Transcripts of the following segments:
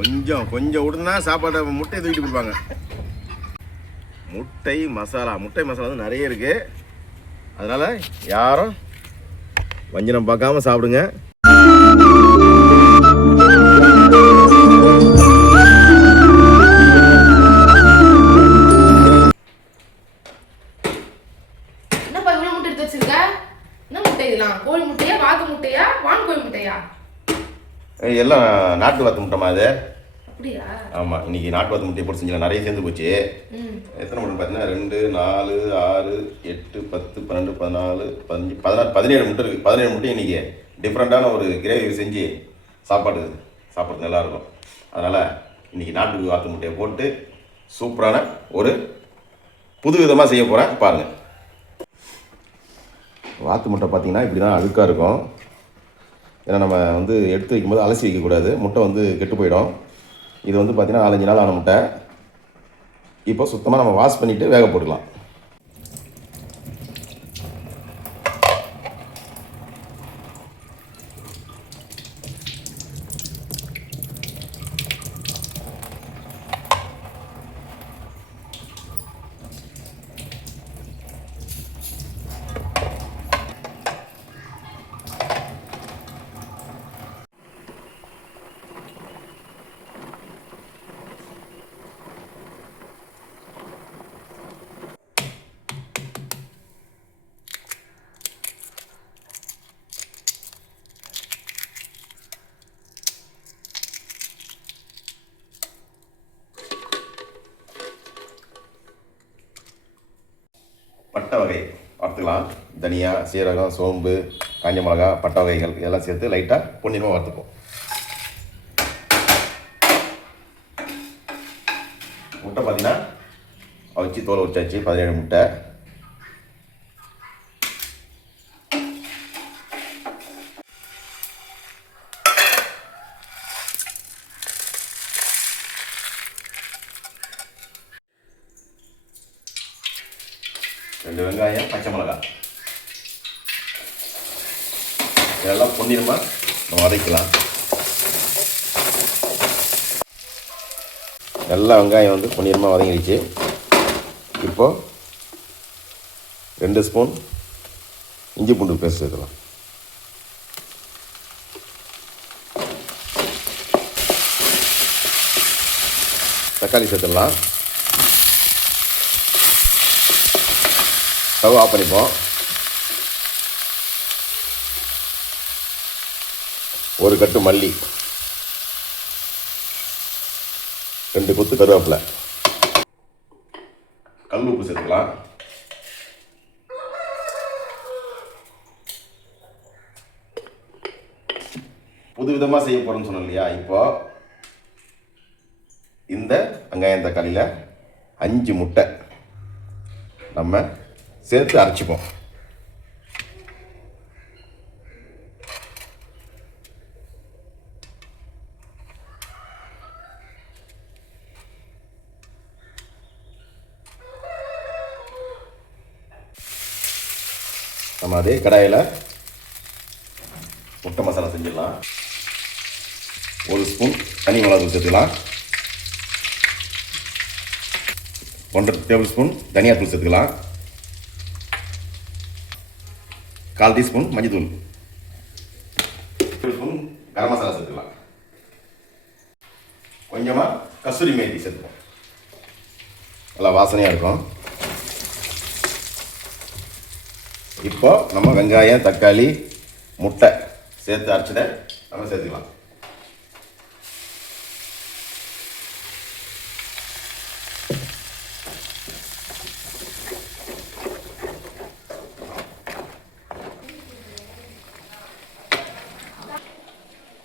கொஞ்சம் கொஞ்சம் விடுனா சாப்பாட்டை முட்டையை தூக்கிட்டு கொடுப்பாங்க. முட்டை மசாலா வந்து நிறைய இருக்குது. அதனால் யாரும் வஞ்சனம் பார்க்காம சாப்பிடுங்க. என்னப்பா இவ்வளோ முட்டை எடுத்து வச்சிருக்க? என்ன முட்டை இதெல்லாம்? கோழி முட்டையா, வாத்து முட்டையா, வான்கோழி முட்டையா? எல்லாம் நாட்டு வாத்து முட்டைமா அது. அப்படியா? ஆமாம், இன்னைக்கு நாட்டு வாத்து முட்டையை போட்டு செஞ்சலாம். நிறைய சேர்ந்து போச்சு. எத்தனை முட்டை பார்த்தீங்கன்னா 2, 4, 6, 8, 10, 12, 14, 15, 16, 17 முட்டை இருக்குது. 17 முட்டை இன்றைக்கி டிஃப்ரெண்ட்டான ஒரு கிரேவி செஞ்சு சாப்பிட்றது நல்லாயிருக்கும். அதனால் இன்றைக்கி நாட்டு வாத்து முட்டையை போட்டு சூப்பரான ஒரு புது விதமாக செய்ய போகிறேன். பாருங்கள். வாத்து முட்டை பார்த்திங்கன்னா இப்படி தான் அழுக்காக இருக்கும். ஏன்னா நம்ம வந்து எடுத்து வைக்கும்போது அலசி வைக்கக்கூடாது, முட்டை வந்து கெட்டு போயிடும். இது வந்து பார்த்திங்கன்னா 4-5 நாள் ஆன முட்டை. இப்போ சுத்தமாக நம்ம வாஷ் பண்ணிவிட்டு வேக போட்டுக்கலாம். பட்டை வகை வறுத்துக்கலாம். தனியா, சீரகம், சோம்பு, காஞ்ச மிளகா, பட்டை வகைகள் இதெல்லாம் சேர்த்து லைட்டாக பொன்னிறமாக வறுத்துப்போம். முட்டை பார்த்தீங்கன்னா அவிச்சு தோலை உரிச்சாச்சு. 17 முட்டை. ரெண்டு வெங்காயம், பச்சை மிளகாய் இதெல்லாம் பொன்னிறமாக நம்ம வதக்கலாம். எல்லா வெங்காயம் வந்து பொன்னிறமாக வதங்கிடுச்சு. இப்போது 2 ஸ்பூன் இஞ்சி பூண்டு பேஸ்ட் சேர்க்கலாம். தக்காளி சேர்த்துடலாம். ஸ்டவ் ஆஃப் பண்ணிப்போம். ஒரு கட்டு மல்லி, 2 கொத்து கருவேப்பிலை, கல் உப்பு சேர்த்துக்கலாம். புது விதமாக செய்ய போகிறோம்னு சொன்னோம் இல்லையா? இப்போ இந்த வெங்காயம் தக்காளியில் 5 முட்டை நம்ம சேர்த்து அரைச்சிப்போம். நம்ம அதே கடாயில் முட்டை மசாலா செஞ்சிடலாம். 1 ஸ்பூன் தனி மிளகாய் சேர்த்துக்கலாம். 1.5 டேபிள் ஸ்பூன் தனியாத்தூள் சேர்த்துக்கலாம். 1/4 டீஸ்பூன் மஞ்சள், 1 ஸ்பூன் கரம் மசாலா சேர்த்துக்கலாம். கொஞ்சமாக கஸ்தூரி மேத்தி சேர்த்துப்போம். நல்லா வாசனையாக இருக்கும். இப்போ நம்ம வெங்காயம், தக்காளி, முட்டை சேர்த்து அரைச்சிட நம்ம சேர்த்துக்கலாம்.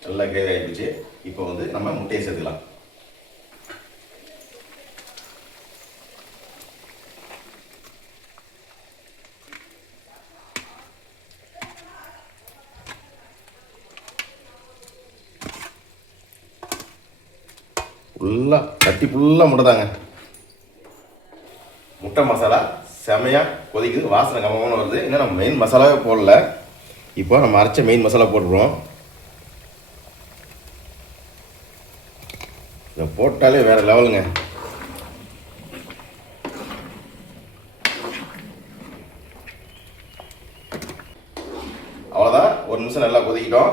நல்லா கிரேவி ஆகிடுச்சு. இப்போ வந்து நம்ம முட்டையை சேர்த்துக்கலாம். ஃபுல்லாக முட்டை தாங்க. முட்டை மசாலா செமையாக கொதிக்குது. வாசனை கமகமான வருது. இன்னும் நம்ம மெயின் மசாலாவே போடல. இப்போ நம்ம அரைச்ச மெயின் மசாலா போட்டுருவோம். இதை போட்டாலே வேற லெவலுங்க. அவ்வளோதான், ஒரு நிமிஷம் நல்லா கொதிக்கிட்டோம்.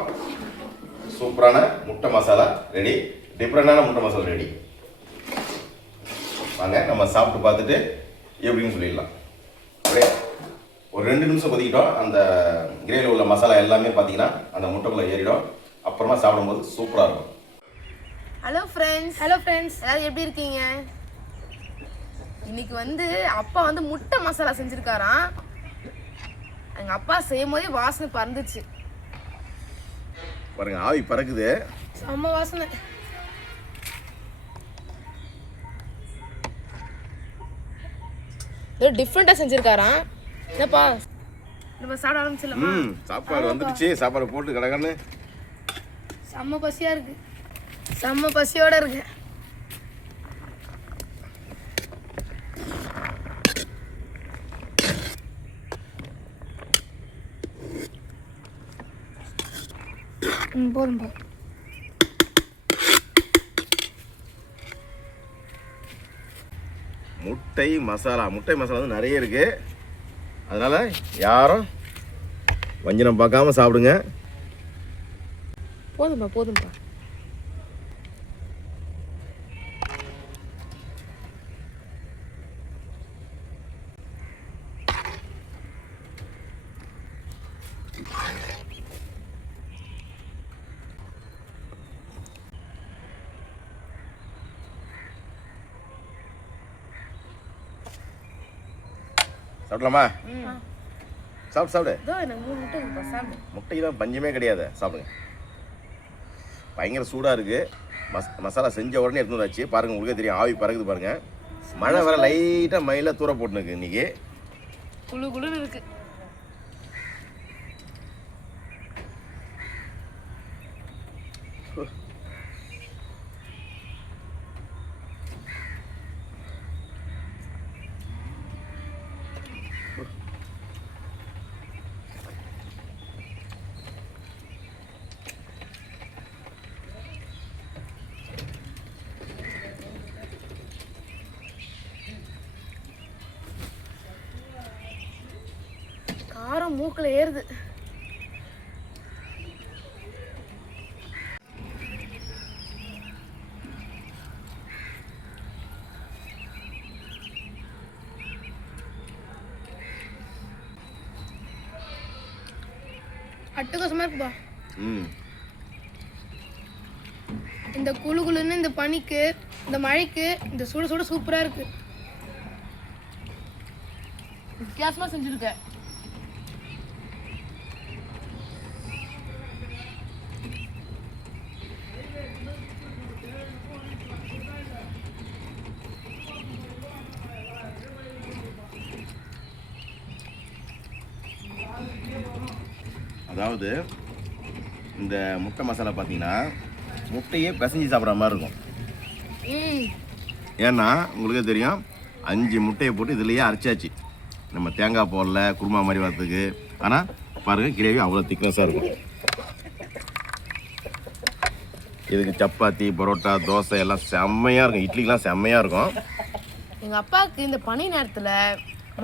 சூப்பரான முட்டை மசாலா ரெடி, டிஃப்ரெண்டான முட்டை மசாலா ரெடி. வாங்க நம்ம சாப்பிட்டு பார்த்துட்டு எப்படின்னு சொல்லிடலாம். அப்படியே ஒரு 2 நிமிஷம் கொதிக்கிட்டோம். அந்த கிரேவியில் உள்ள மசாலா எல்லாமே பார்த்தீங்கன்னா அந்த முட்டைக்குள்ளே ஏறிடும். அப்புறமா சாப்பிடும்போது சூப்பராக இருக்கும். ஹலோ ஃப்ரெண்ட்ஸ் எல்லாரும் எப்படி இருக்கீங்க? இன்னைக்கு வந்து அப்பா வந்து முட்டை மசாலா செஞ்சுருக்காராம். எங்கள் அப்பா செய்யும் போதே வாசனை பறந்துச்சு பாருங்க, ஆவி பறக்குது, செம்ம வாசனை. ஏதோ டிஃப்ரெண்ட்டாக செஞ்சுருக்காராம். என்னப்பா நம்ம சாப்பிட ஆரம்பிச்சிடலாமா? சாப்பாடு வந்துடுச்சு. சாப்பாடு போட்டு கடகன்னு செம்ம பசியாக இருக்கு, செம்ம பசியோட இருக்கு. போதும்பா. முட்டை மசாலா வந்து நிறைய இருக்கு. அதனால யாரும் வஞ்சனம் பார்க்காம சாப்பிடுங்க. போதும்பா. சாப்பிடலாமா? சாப்பிடு. எனக்கு 3 முட்டை இருக்குப்பா, சாப்பிடு. முட்டைக்கு தான் பஞ்சமே கிடையாது, சாப்பிடுங்க. பயங்கர சூடாக இருக்குது. மசாலா செஞ்ச உடனே எடுத்து வந்தாச்சு. பாருங்கள், உங்களுக்கே தெரியும், ஆவி பறக்குது பாருங்கள். மழை வர லைட்டாக மயில தூர போட்டுனுக்கு இன்னைக்கு. குளுன்னு இருக்கு. காரம் மூக்கில் ஏறுது. அட்டகாசமா இருக்குப்பா. இந்த குளுன்னு இந்த பனிக்கு இந்த மழைக்கு இந்த சுட சூப்பரா இருக்கு. வித்தியாசமா செஞ்சிருக்க. அதாவது இந்த முட்டை மசாலா பார்த்தீங்கன்னா முட்டையே பிசைஞ்சு சாப்பிட்ற மாதிரி இருக்கும். ஏன்னா உங்களுக்கே தெரியும், 5 முட்டையை போட்டு இதுலேயே அரைச்சாச்சு. நம்ம தேங்காய் போடல, குருமா மாதிரி வரத்துக்கு. ஆனால் பாருங்கள், கிரேவி அவ்வளோ திக்னஸாக இருக்கும். இதுக்கு சப்பாத்தி, பரோட்டா, தோசை எல்லாம் செம்மையாக இருக்கும். இட்லிக்கெலாம் செம்மையாக இருக்கும். எங்கள் அப்பாவுக்கு இந்த பனி நேரத்தில்,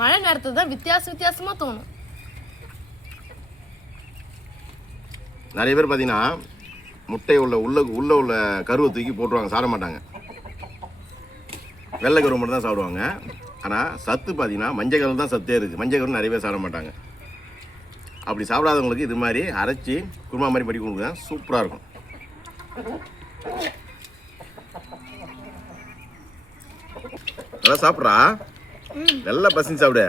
மழை நேரத்தில் தான் வித்தியாசமாக தோணும். நிறைய பேர் பார்த்தீங்கன்னா முட்டை உள்ள கருவை தூக்கி போட்டுருவாங்க, சாப்பிட மாட்டாங்க. வெள்ளை கருவை மட்டும் தான் சாப்பிடுவாங்க. ஆனால் சத்து பார்த்தீங்கன்னா மஞ்சள் கரு தான் சத்தே இருக்குது. மஞ்சள் கரு நிறைய பேர் சாப்பிட மாட்டாங்க. அப்படி சாப்பிடாதவங்களுக்கு இது மாதிரி அரைச்சி குருமா மாதிரி பண்ணி கொடுங்க, சூப்பராக இருக்கும். நல்லா சாப்பிட்றா, நல்லா பசிஞ்சு சாப்பிடு.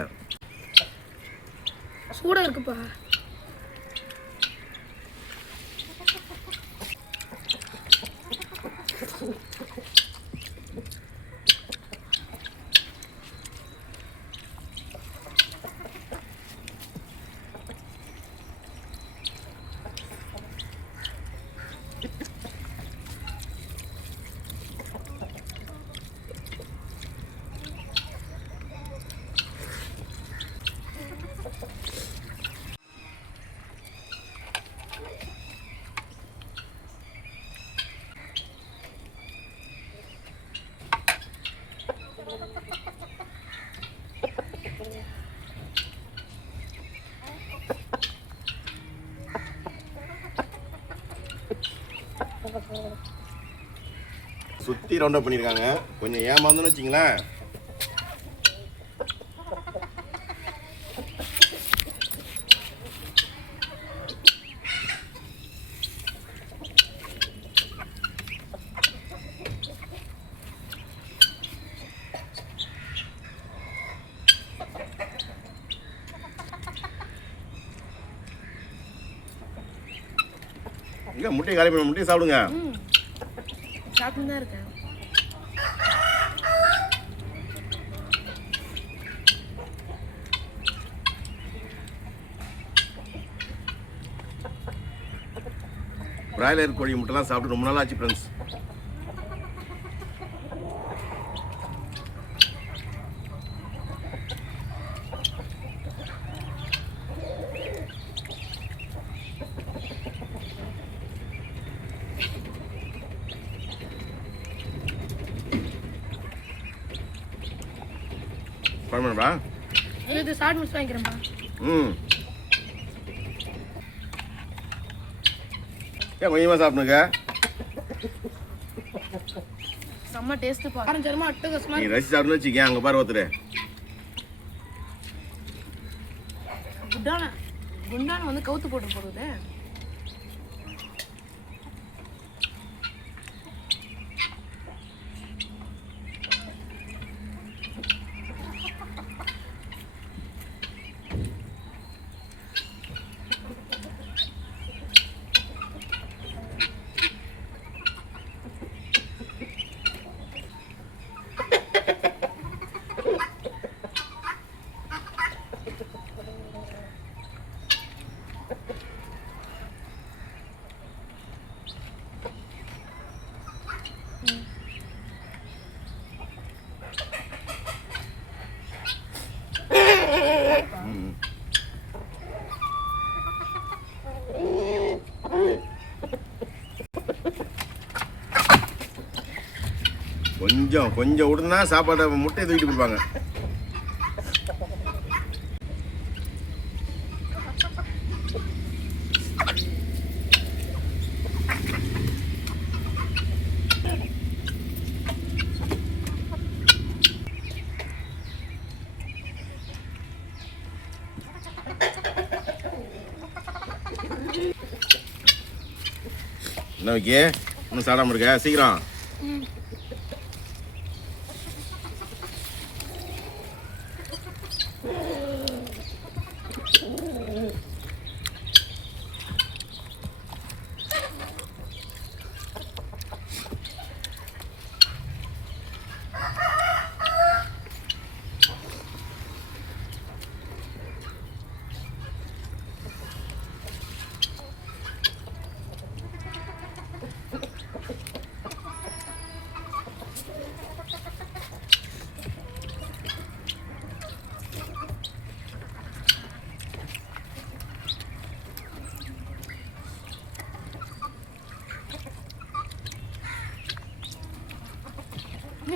சூடாக இருக்குப்பா. சுற்றி ரவுண்ட் அப் பண்ணியிருக்காங்க. கொஞ்சம் ஏமாந்தோன்னு வச்சிங்களேன். இங்கே முட்டையை காலி பண்ண முட்டையை சாப்பிடுங்க. சாப்பிட்டு தான் இருக்கேன். பிராய்லர் கோழி முட்டைலாம் சாப்பிட்டு ரொம்ப நாள் ஆச்சு ஃப்ரெண்ட்ஸ். பரவாயில்லப்பா. இது சாட் மிக்ஸ் வாங்கிக்கிறேன்ப்பா. ஏன் கொஞ்சமாக சாப்பிடுங்க. செம்ம டேஸ்ட்டு பா. ஆரஞ்சரமா அட்டகாசமா. நீ ரசி சாப்பிடுன்னு வச்சுக்கேன். அங்கே பாரு ஒருத்தர். குண்டான வந்து கவுத்து போட்டு போடுது. கொஞ்சம் விடுனா சாப்பாடை முட்டையை தூக்கிட்டு கொடுப்பாங்க. என்ன வைக்க இன்னும் சாப்பிடாம இருக்க? சீக்கிரம்.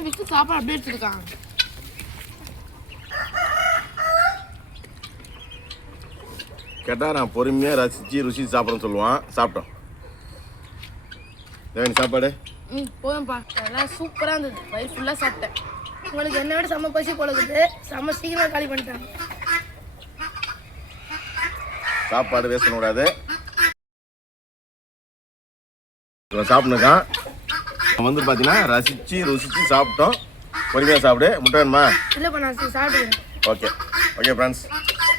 விட்டு சாப்பாடு அப்படியே எடுத்துருக்காங்க. கேட்டால் நான் பொறுமையாக ரசித்து ருசி சாப்பிட்றேன்னு சொல்லுவான். சாப்பிட்டோம். தேவனி சாப்பாடு போதும்ப்பா. எல்லாம் சூப்பராக இருந்தது. வயிறு ஃபுல்லாக சாப்பிட்டேன். உங்களுக்கு என்ன விட செம்ம பசி பழகுது. செம்ம சீக்கிரமாக காலி பண்ணிட்டாங்க. சாப்பாடு வேஸ்ட் பண்ணக்கூடாது. சாப்பிட்ணுக்கா வந்து பார்த்தீங்கன்னா ரசித்து ருசித்து சாப்பிட்டோம். பொறுமையாக சாப்பிடு. முட்டை வேணுமா? இல்லைப்பா நான் சாப்பிடுவேன். ஓகே ஓகே ஃப்ரெண்ட்ஸ்,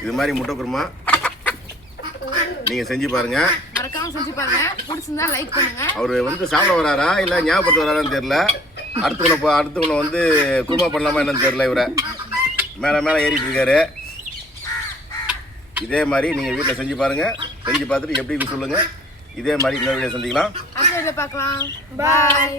இது மாதிரி முட்டை குருமா நீங்கள் செஞ்சு பாருங்க. மறக்காம செஞ்சு பாருங்க. பிடிச்சிருந்தா லைக் பண்ணுங்க. அவர் வந்து சாப்பிட வராரா இல்லை ஞாபகப்படுத்த வராரான்னு தெரியல. அடுத்தவனை வந்து குருமா பண்ணலாமா என்னன்னு தெரியல. இவரை மேலே ஏறிட்டு இருக்காரு. இதே மாதிரி நீங்கள் வீட்டில் செஞ்சு பாருங்கள். செஞ்சு பார்த்துட்டு எப்படி சொல்லுங்கள். இதே மாதிரி இன்னொரு வீடியோ சந்திக்கலாம். அடுத்த வீடியோல பார்க்கலாம். பாய்.